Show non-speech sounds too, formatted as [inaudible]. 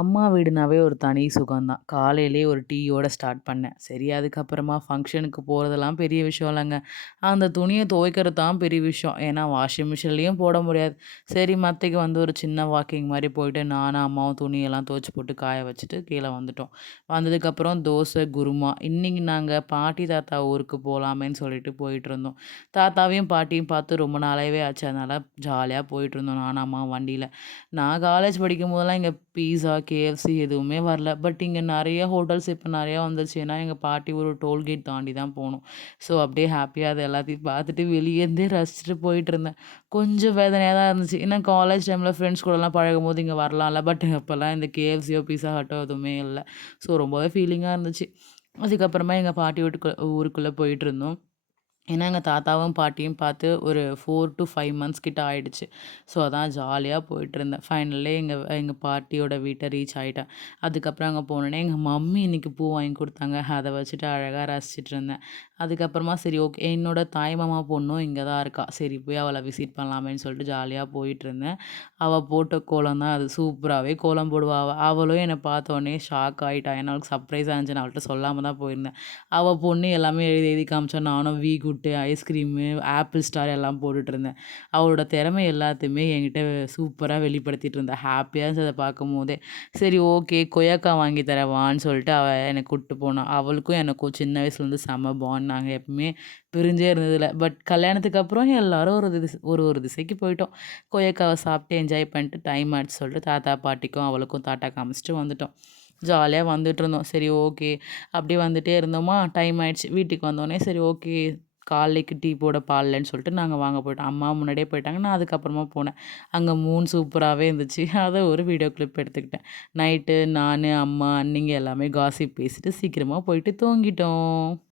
அம்மா வீடுனாவே ஒரு தனி சுகம்தான் காலையிலே காலையிலேயே ஒரு டீயோடு ஸ்டார்ட் பண்ணேன். சரி அதுக்கப்புறமா ஃபங்க்ஷனுக்கு போகிறதெல்லாம் பெரிய விஷயம் இல்லைங்க அந்த துணியை துவைக்கிறது தான் பெரிய விஷயம். ஏன்னா வாஷிங் மிஷின்லேயும் போட முடியாது. சரி மத்தைக்கு வந்து ஒரு சின்ன வாக்கிங் மாதிரி போயிட்டு நானும், அம்மாவும் துணியெல்லாம் துவைச்சி போட்டு காய வச்சுட்டு கீழே வந்துட்டோம். வந்ததுக்கப்புறம் தோசை, குருமா. இன்றைக்கி நாங்கள் பாட்டி, தாத்தா ஊருக்கு போகலாமேன்னு சொல்லிட்டு போயிட்டு இருந்தோம் தாத்தாவையும், பாட்டியும் பார்த்து ரொம்ப நாளாவே ஆச்சு. அதனால் ஜாலியாக போயிட்டு போயிட்டுருந்தோம் நானும், அம்மாவும் வண்டியில் நான் காலேஜ் படிக்கும் போதெல்லாம் இங்கே பீஸா, கேஎஃப்சி எதுவுமே வரல. பட் இங்கே நிறைய ஹோட்டல்ஸ் இப்போ நிறையா வந்துருச்சு. ஏன்னா எங்கள் பாட்டி ஒரு டோல்கேட் தாண்டி தான் போகணும் ஸோ அப்படியே ஹாப்பியாக அது எல்லாத்தையும் பார்த்துட்டு வெளியேருந்தே ரசிச்சுட்டு ரசிச்சுட்டு போயிட்டுருந்தேன். கொஞ்சம் வேதனையாக தான் இருந்துச்சு. ஏன்னா காலேஜ் டைமில் ஃப்ரெண்ட்ஸ் கூடலாம் பழகும்போது இங்கே வரலாம்ல. பட் அப்போல்லாம் இந்த கேஎஃப்சியோ, பீஸா ஹட்டோ எதுவுமே இல்லை ஸோ ரொம்பவே ஃபீலிங்காக இருந்துச்சு. அதுக்கப்புறமா எங்கள் பாட்டி வீட்டுக்கு ஊருக்குள்ள போயிட்டுருந்தோம். ஏன்னா எங்கள் தாத்தாவும், பாட்டியும் பார்த்து ஒரு ஃபோர் டூ ஃபைவ் மந்த்ஸ் கிட்ட ஆயிடுச்சு. ஸோ அதான் ஜாலியாக போயிட்டுருந்தேன். ஃபைனலி எங்கள் எங்கள் பாட்டியோட வீட்டை ரீச் ஆகிட்டேன் அதுக்கப்புறம் அங்கே போனோன்னே எங்கள் மம்மி இன்றைக்கி பூ வாங்கி கொடுத்தாங்க அதை வச்சுட்டு அழகாக ரசிச்சிட்டு இருந்தேன் அதுக்கப்புறமா சரி ஓகே என்னோட தாய் மாமா பொண்ணும் இங்கே தான் இருக்கா. சரி போய் அவளை விசிட் பண்ணலாமேன்னு சொல்லிட்டு ஜாலியாக போயிட்டுருந்தேன். அவள் போட்ட கோலம் தான் அது. சூப்பராகவே கோலம் போடுவா அவள் அவளும் என்னை பார்த்தோனே ஷாக் ஆகிட்டா ஏன்னா அவளுக்கு சர்ப்ரைஸ் இருந்துச்சு. நான் அவள்கிட்ட சொல்லாமல் தான் போயிருந்தேன். அவள் பொண்ணு எல்லாமே எழுதி எழுதி காமிச்சா. நானும் V good, ice cream, apple star எல்லாம் போட்டுட்ருந்தேன் அவளோட திறமை எல்லாத்தையுமே என்கிட்ட சூப்பராக வெளிப்படுத்திட்டு இருந்தேன் ஹாப்பியாக இருந்துச்சு பார்க்கும் பார்க்கும்போதே. சரி ஓகே கொய்யாக்கா வாங்கி தரவான்னு சொல்லிட்டு அவள் என்னை கூட்டு போனான் அவளுக்கும் எனக்கும் சின்ன வயசுலேருந்து செம்ம பாண்ட். நாங்கள் எப்பவுமே பிரிஞ்சே இருந்ததில்ல. பட் கல்யாணத்துக்கு அப்புறம் எல்லோரும் ஒரு திசை ஒரு ஒரு திசைக்கு போயிட்டோம். கொய்யாக்காவ சாப்பிட்டு என்ஜாய் பண்ணிட்டு டைம் ஆச்சு சொல்லிட்டு தாத்தா, பாட்டிக்கும் அவளுக்கும் தாட்டா காமிச்சிட்டு வந்துட்டோம். ஜாலியா வந்துட்டுருந்தோம். சரி ஓகே. அப்படியே வந்துகிட்டே இருந்தோமா, டைம் ஆயிடுச்சு. வீட்டுக்கு வந்தோடனே சரி ஓகே காலைக்கு டீ போட பால் சொல்லிட்டு நாங்கள் வாங்க போயிட்டோம். அம்மா முன்னாடியே போயிட்டாங்க. நான் அதுக்கப்புறமா போனேன். அங்கே மூன் சூப்பராகவே இருந்துச்சு. [laughs] அதை ஒரு வீடியோ கிளிப் எடுத்துக்கிட்டேன். நைட்டு நான் அம்மா, அன்னிங்க எல்லாமே காசிப் பேசிட்டு சீக்கிரமாக போயிட்டு தூங்கிட்டோம்.